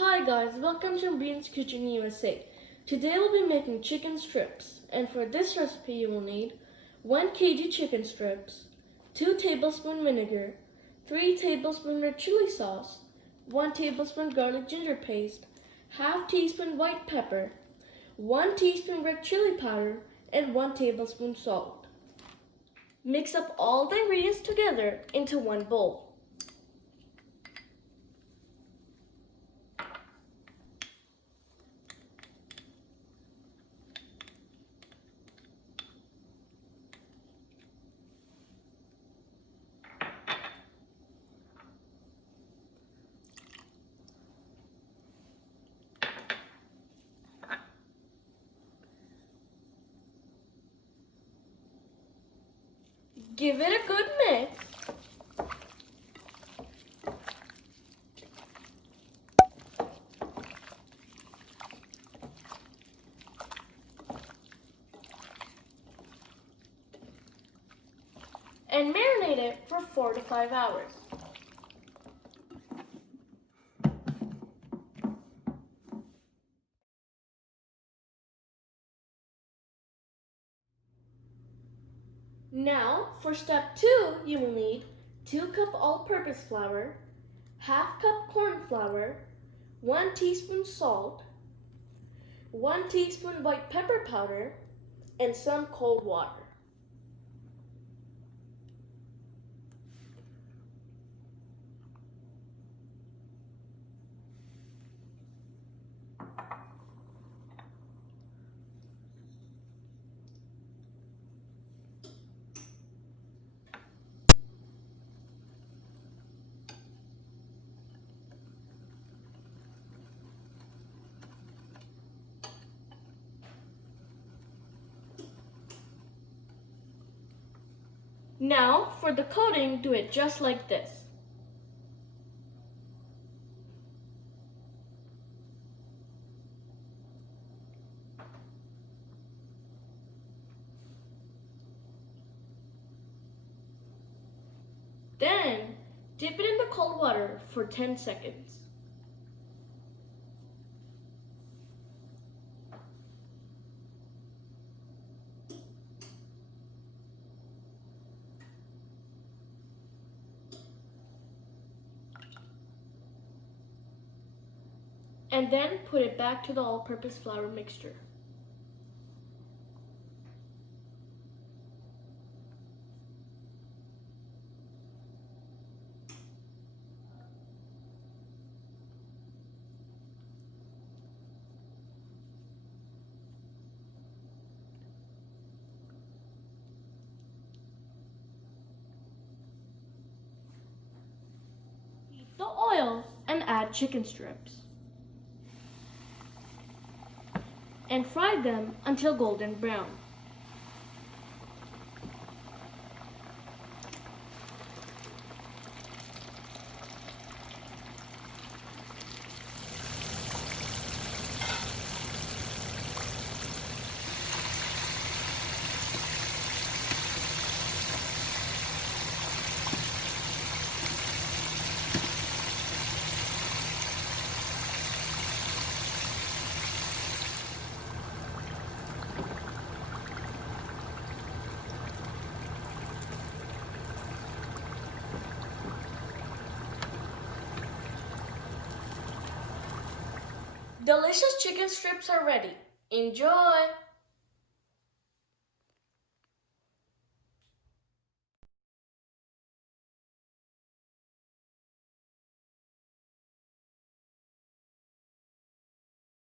Hi guys, welcome to Ambreen's Kitchen USA. Today we'll be making chicken strips, and for this recipe you will need 1 kg chicken strips, 2 tablespoons vinegar, 3 tablespoons red chili sauce, 1 tablespoon garlic ginger paste, half teaspoon white pepper, 1 teaspoon red chili powder, and 1 tablespoon salt. Mix up all the ingredients together into one bowl. Give it a good mix. And marinate it for 4 to 5 hours. Now, for step 2, you will need 2 cup all-purpose flour, half cup corn flour, 1 teaspoon salt, 1 teaspoon white pepper powder, and some cold water. Now, for the coating, do it just like this. Then, dip it in the cold water for 10 seconds. And then put it back to the all-purpose flour mixture. Heat the oil and add chicken strips. And fry them until golden brown. Delicious chicken strips are ready. Enjoy!